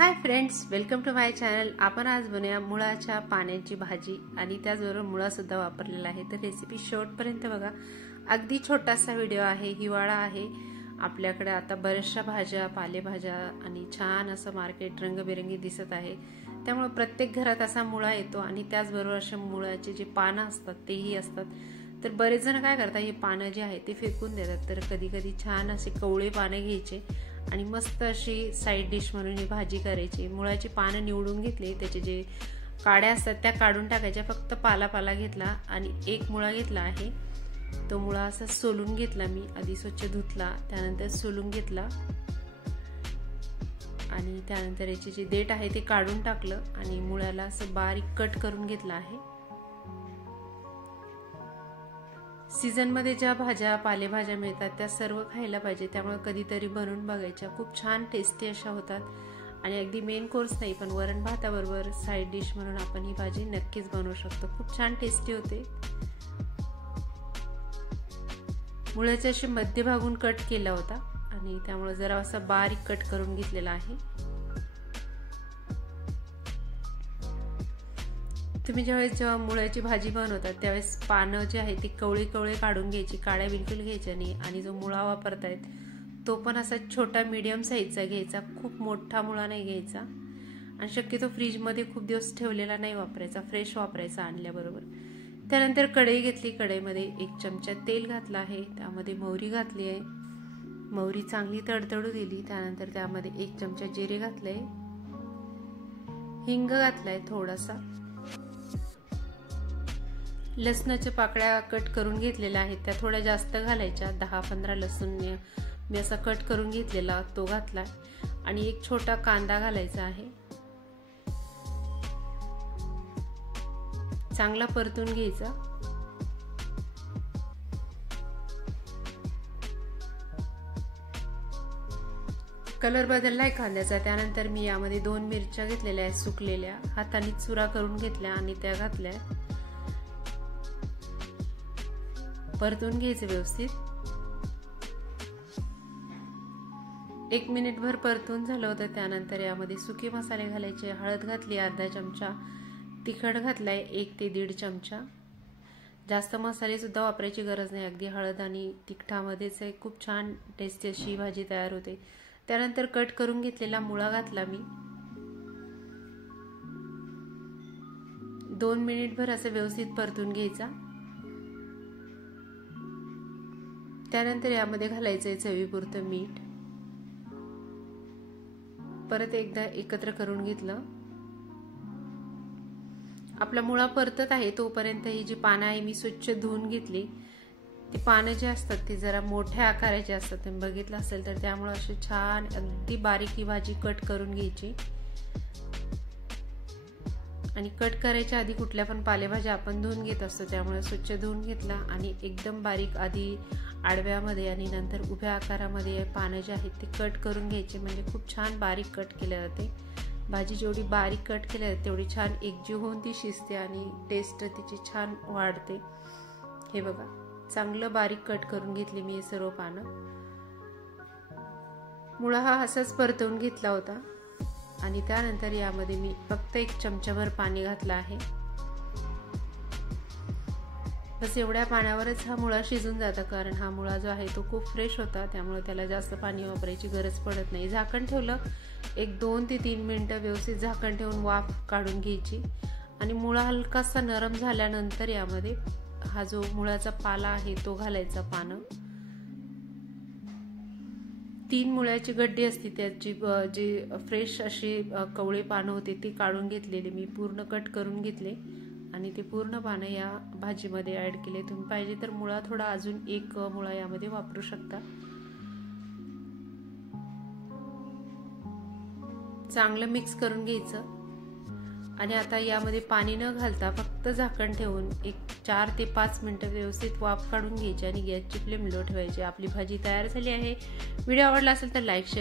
High friends, welcome to my channel. आपण आज बनवूया मुळाच्या पाण्याची भाजी आणि त्याचबरोबर मुळा सुद्धा वापरलेला आहे। तर रेसिपी शेवटपर्यंत बघा। अगदी छोटासा व्हिडिओ आहे, हिवाळा आहे, आपल्याकडे आता बऱ्याचशा भाज्या, पालेभाज्या आणि छान असं मार्केट रंगबेरंगी दिसत आहे। त्यामुळे प्रत्येक घरात असा मुळा येतो आणि त्याचबरोबर अशा मुळाचे जे पानं असतात तेही असतात। तर बरेच जण काय करतात, हे पानं जे आहे ते फेकून देतात। तर कधी कधी छान असे कवळे पानं घ्यायचे आणि मस्त अशी साइड डिश म्हणून ही भाजी करायची। मुळाची पानं निवडून घेतली, त्याचे जे काड्या असतात त्या काढून टाकायच्या, फक्त पाला घेतला आणि एक मुळा घेतला आहे। तो मुळा असा सोलून घेतला, मी आधी स्वच्छ धुतला, त्यानंतर सोलून घेतला आणि त्यानंतर याचे जे देठ आहे ते काढून टाकलं आणि मुळ्याला असं बारीक कट करून घेतला आहे। सीजन मध्ये ज्या भाज्या पालेभाज्या मिळतात त्या सर्व खायला पाहिजे, त्यामुळे कधीतरी बनवून बघायच्या, खूप छान टेस्टी अशा होतात आणि अगदी मेन कोर्स नाही पण वरण भाताबरोबर साइड डिश म्हणून आपण ही भाजी नक्कीच बनवू शकतो। खूप छान टेस्टी होते। मुळ्याचे असे मध्यभागून कट केला होता आणि त्यामुळे जरा असा बारीक कट करून घेतलेला आहे। तुम्ही जेव्हा मुळ्याची भाजी बनवतात त्यावेळेस पानं जे आहे ती कवळे काढून घ्यायची, काड्या बिलकुल घ्यायच्या नाही आणि जो मुळा वापरतायत तो पण असा छोटा मीडियम साईजचा घ्यायचा, खूप मोठा मुळा नाही घ्यायचा आणि शक्यतो फ्रीज मध्ये खूप दिवस ठेवलेला नाही वापरायचा, फ्रेश वापरायचा आणल्याबरोबर। त्यानंतर कढई घेतली, कढईमध्ये 1 चमचा तेल घातला आहे, त्यामध्ये मोहरी घातली आहे, मोहरी चांगली तडतडू दिली, त्यानंतर त्यामध्ये 1 चमचा जिरे घातले, हिंग घातलाय थोडासा, लसणाच्या पाकळ्या कट करून घेतलेल्या आहेत त्या थोड्या जास्त घालायच्या, 10-15 लसूण मी असा कट करून घेतलेला तो घातला आणि एक छोटा कांदा घालायचा आहे। चांगला परतून घ्यायचा। कलर बदललाय कांद्याचा। त्यानंतर मी यामध्ये 2 मिरच्या घेतलेल्या आहेत सुकलेल्या, हाताने चुरा करून घेतल्या आणि त्या घातल्या, परतून घ्यायचे व्यवस्थित। 1 मिनिटभर परतून झालं होतं। त्यानंतर यामध्ये सुके मसाले घालायचे, हळद घातली अर्धा चमचा, तिखट घातलाय 1 ते 1.5 चमचा। जास्त मसाले सुद्धा वापरायची गरज नाही, अगदी हळद आणि तिखटामध्येच खूप छान टेस्टी अशी भाजी तयार होते। त्यानंतर कट करून घेतलेला मुळा घातला मी, 2 मिनिटभर असं व्यवस्थित परतून घ्यायचा। त्यानंतर यामध्ये घालायचंय चवीपुरतं मीठ, परत एकदा एकत्र करून घेतलं। आपला मुळा परतत आहे तोपर्यंत ही जी पानं आहे मी स्वच्छ धुवून घेतली। ती पानं जी असतात ती जरा मोठ्या आकाराची असतात, तुम्ही बघितलं असेल तर, त्यामुळे अशी छान अगदी बारीक ही भाजी कट करून घ्यायची आणि कट करायच्या आधी कुठल्या पण पालेभाज्या आपण धुवून घेत असतो, त्यामुळे स्वच्छ धुवून घेतला आणि एकदम बारीक आधी आडव्यामध्ये आणि नंतर उभ्या आकारामध्ये पानं जे आहेत ते कट करून घ्यायचे, म्हणजे खूप छान बारीक कट केले जाते। भाजी जेवढी बारीक कट केली जाते तेवढी छान एकजीव होऊन ती शिजते आणि टेस्ट तिची छान वाढते। हे बघा, चांगलं बारीक कट करून घेतली मी हे सर्व पानं। मुळा हा असाच परतवून घेतला होता आणि त्यानंतर यामध्ये मी फक्त 1 चमचाभर पाणी घातलं आहे। बस एवढ्या पाण्यावरच हा मुळा शिजून जातो, कारण हा मुळा जो आहे तो खूप फ्रेश होता, त्यामुळे त्याला जास्त पाणी वापरायची गरज पडत नाही। झाकण ठेवलं, 2 ते 3 मिनिटं व्यवस्थित झाकण ठेवून वाफ काढून घ्यायची आणि मुळा हलकासा नरम झाल्यानंतर यामध्ये हा जो मुळाचा पाला आहे तो घालायचा, पानं 3 मुळ्याची गड्डी असते त्याची जी फ्रेश अशी कवळे पानं होते ती काढून घेतलेली मी, पूर्ण कट करून घेतले आणि ते पूर्ण पानं या भाजीमध्ये ऍड केले। तुम्ही पाहिजे तर मुळा थोडा अजून 1 मुळा यामध्ये वापरू शकता। चांगलं मिक्स करून घ्यायचं आणि आता यामध्ये पाणी न घालता फक्त झाकण ठेवून 4 ते 5 मिनिटं व्यवस्थित वाफ काढून घ्यायची आणि गॅसची फ्लेम लो ठेवायची। आपली भाजी तयार झाली आहे। व्हिडिओ आवडला असेल तर लाईक शेअर